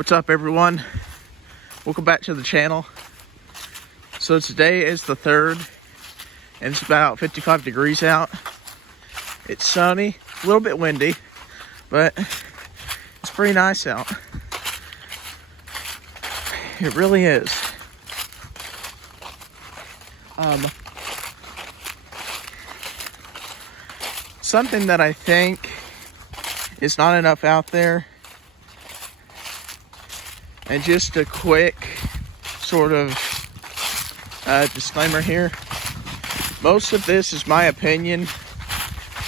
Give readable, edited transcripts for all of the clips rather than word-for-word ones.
What's up, everyone? Welcome back to the channel. So today is the 3rd and it's about 55 degrees out. It's sunny, a little bit windy, but it's pretty nice out. It really is. Something that I think is not enough out there, and just a quick sort of disclaimer here. Most of this is my opinion.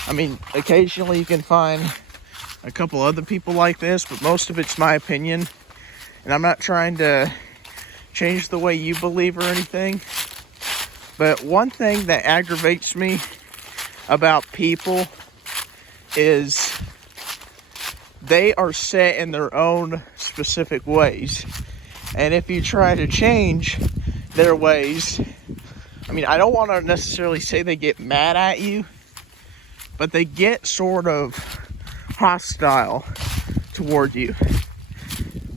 I mean, occasionally you can find a couple other people like this, but most of it's my opinion. And I'm not trying to change the way you believe or anything. But one thing that aggravates me about people is they are set in their own specific ways. And if you try to change their ways, I mean, I don't want to necessarily say they get mad at you, but they get sort of hostile toward you.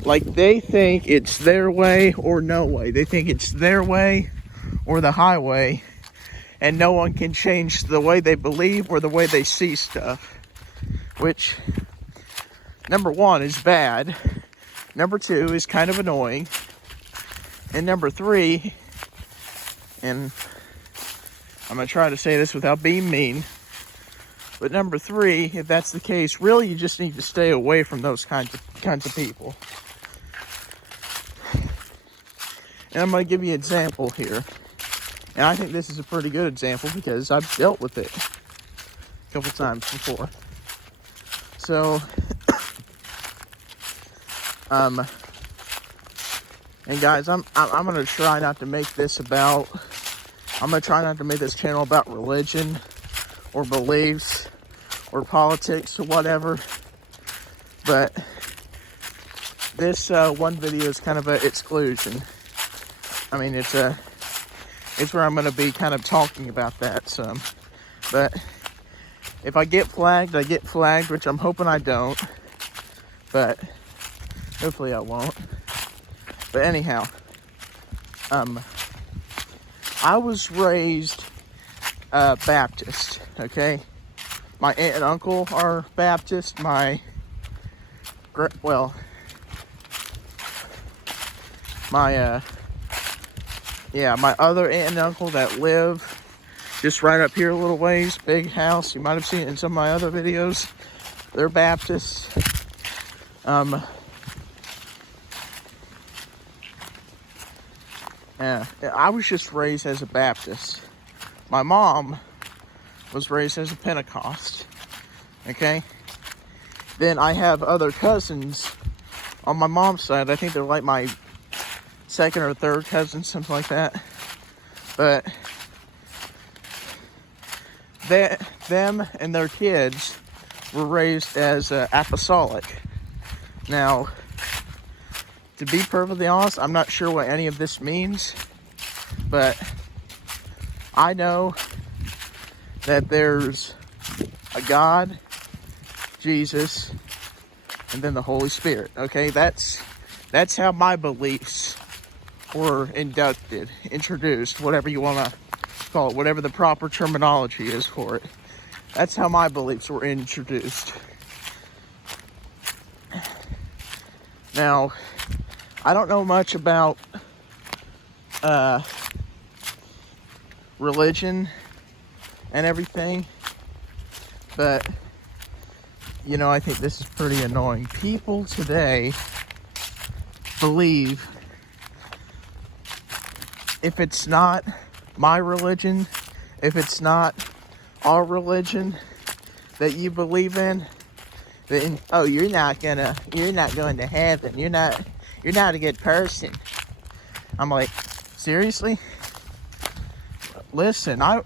Like, they think it's their way or no way. They think it's their way or the highway, and no one can change the way they believe or the way they see stuff. Which, number one, is bad. Number two is kind of annoying. And number three, and I'm going to try to say this without being mean, but number three, if that's the case, really you just need to stay away from those kinds of people. And I'm going to give you an example here. And I think this is a pretty good example because I've dealt with it a couple times before. So, and guys, I'm gonna try not to make this about, I'm gonna try not to make this channel about religion or beliefs or politics or whatever. But this one video is kind of an exclusion. I mean, it's where I'm gonna be kind of talking about that some. But if I get flagged, I get flagged, which I'm hoping I don't. But hopefully I won't. But anyhow, I was raised Baptist, okay? My aunt and uncle are Baptist. My other aunt and uncle that live just right up here a little ways, big house. You might have seen it in some of my other videos. They're Baptists. I was just raised as a Baptist. My mom was raised as a Pentecost. Okay? Then I have other cousins on my mom's side. I think they're like my second or third cousins, something like that. But them and their kids were raised as apostolic. Now, to be perfectly honest, I'm not sure what any of this means, but I know that there's a God, Jesus, and then the Holy Spirit. Okay, that's how my beliefs were introduced, whatever you want to call it, whatever the proper terminology is for it. That's how my beliefs were introduced. Now, I don't know much about religion and everything, but you know, I think this is pretty annoying. People today believe if it's not my religion, if it's not our religion that you believe in, then, oh, you're not going to heaven. You're not a good person. I'm like, seriously? Listen, I've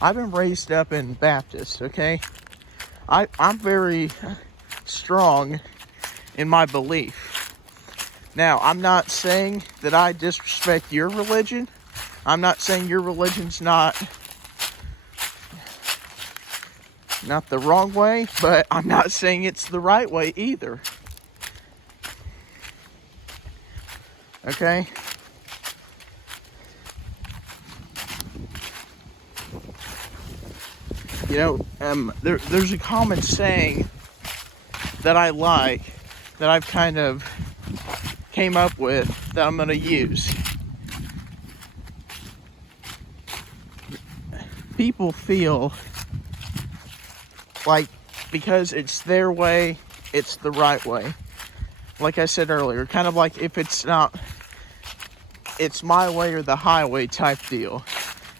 been raised up in Baptist, okay? I'm very strong in my belief. Now, I'm not saying that I disrespect your religion. I'm not saying your religion's not the wrong way, but I'm not saying it's the right way either. Okay? You know, there's a common saying that I like, that I've kind of came up with, that I'm going to use. People feel like because it's their way, it's the right way. Like I said earlier, kind of like if it's not, it's my way or the highway type deal.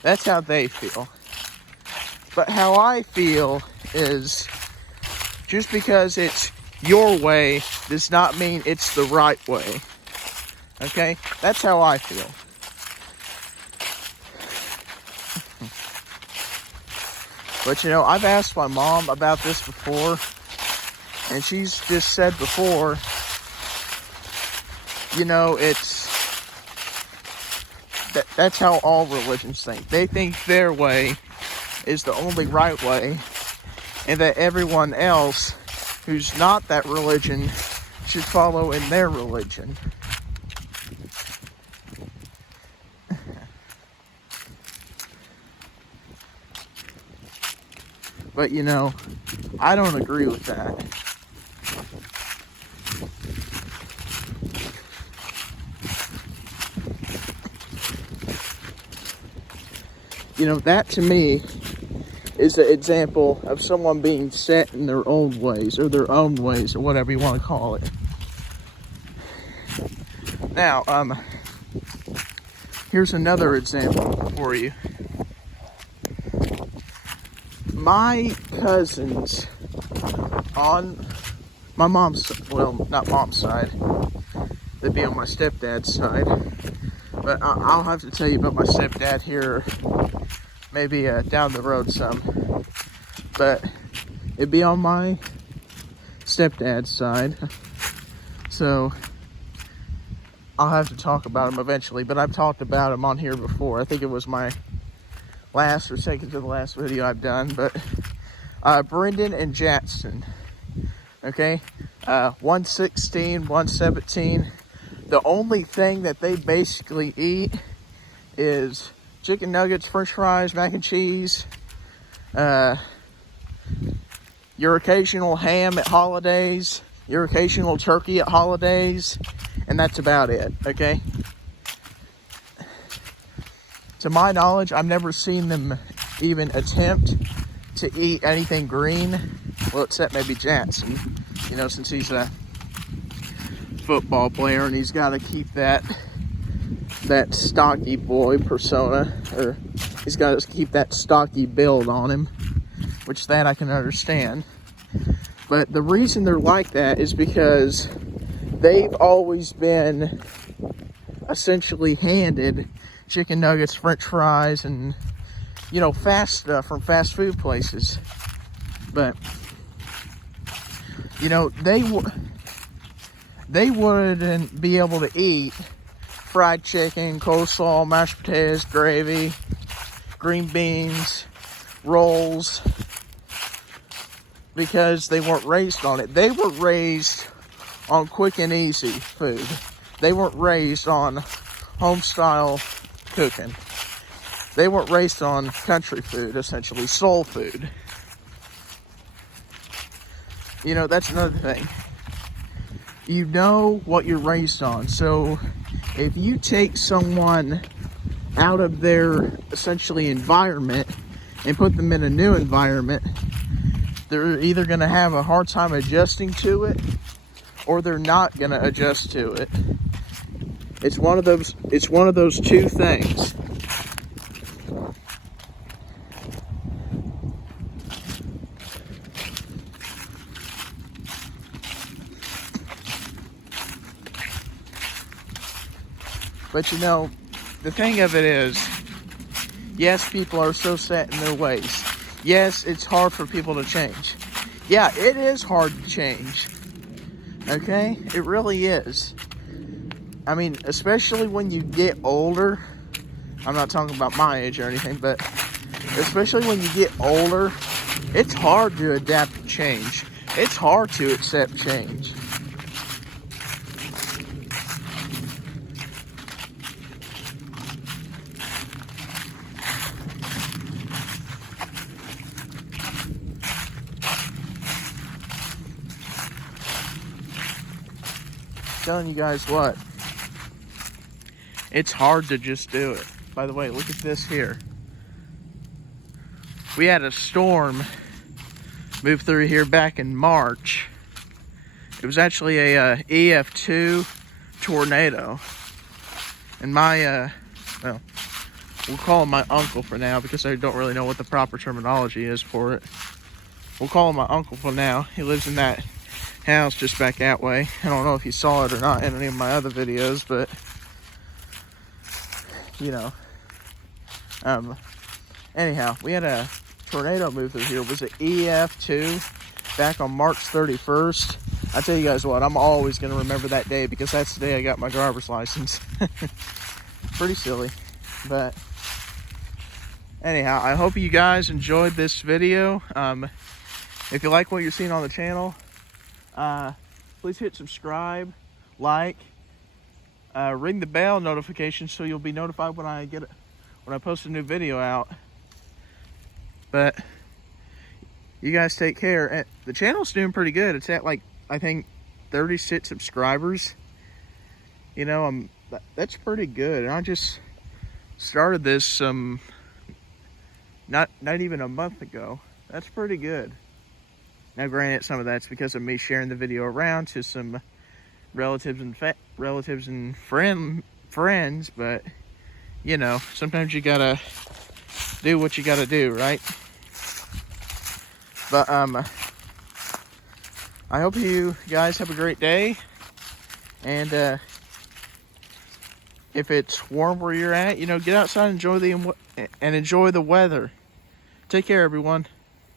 That's how they feel. But how I feel is, just because it's your way does not mean it's the right way. Okay? That's how I feel. But you know, I've asked my mom about this before, and she's just said before, you know, that's how all religions think. They think their way is the only right way, and that everyone else who's not that religion should follow in their religion. But you know, I don't agree with that. You know, that to me is an example of someone being set in their own ways, or whatever you want to call it. Now, here's another example for you. My cousins on my mom's, well, not mom's side, they'd be on my stepdad's side, but I'll have to tell you about my stepdad here maybe down the road some. But it'd be on my stepdad's side, so I'll have to talk about him eventually. But I've talked about him on here before. I think it was my last or second to the last video I've done. But Brendan and Jackson, okay, 116, 117. The only thing that they basically eat is chicken nuggets, french fries, mac and cheese, your occasional ham at holidays, your occasional turkey at holidays, and that's about it, okay? To my knowledge, I've never seen them even attempt to eat anything green. Well, except maybe Jackson, you know, since he's a football player and he's got to keep that stocky boy persona, or he's got to keep that stocky build on him, which that I can understand. But the reason they're like that is because they've always been essentially handed chicken nuggets, french fries, and, you know, fast stuff from fast food places. But, you know, they wouldn't be able to eat fried chicken, coleslaw, mashed potatoes, gravy, green beans, rolls, because they weren't raised on it. They were raised on quick and easy food. They weren't raised on home style cooking. They weren't raised on country food, essentially soul food. You know, that's another thing. You know what you're raised on. So if you take someone out of their essentially environment and put them in a new environment, they're either going to have a hard time adjusting to it, or they're not going to adjust to it. It's one of those two things. But you know, the thing of it is, yes, people are so set in their ways. Yes, it's hard for people to change. Yeah, it is hard to change. Okay? It really is. I mean, especially when you get older. I'm not talking about my age or anything, but especially when you get older, it's hard to adapt to change. It's hard to accept change. telling you guys what, it's hard to just do it. By the way, look at this here. We had a storm move through here back in March. It was actually a EF2 tornado. And my, well, we'll call him my uncle for now because I don't really know what the proper terminology is for it. We'll call him my uncle for now. He lives in that house just back that way. I don't know if you saw it or not in any of my other videos, but you know. Anyhow, we had a tornado move through here. It was an EF2 back on March 31st. I tell you guys what, I'm always going to remember that day because that's the day I got my driver's license. Pretty silly, but anyhow, I hope you guys enjoyed this video. If you like what you're seeing on the channel, please hit subscribe, like, ring the bell notification so you'll be notified when I post a new video out. But you guys take care. And the channel's doing pretty good. It's at like, I think 36 subscribers. You know, that's pretty good. And I just started this not even a month ago. That's pretty good. Now granted, some of that's because of me sharing the video around to some relatives and friends, but you know, sometimes you gotta do what you gotta do, right? But I hope you guys have a great day, and if it's warm where you're at, you know, get outside and enjoy the weather. Take care, everyone.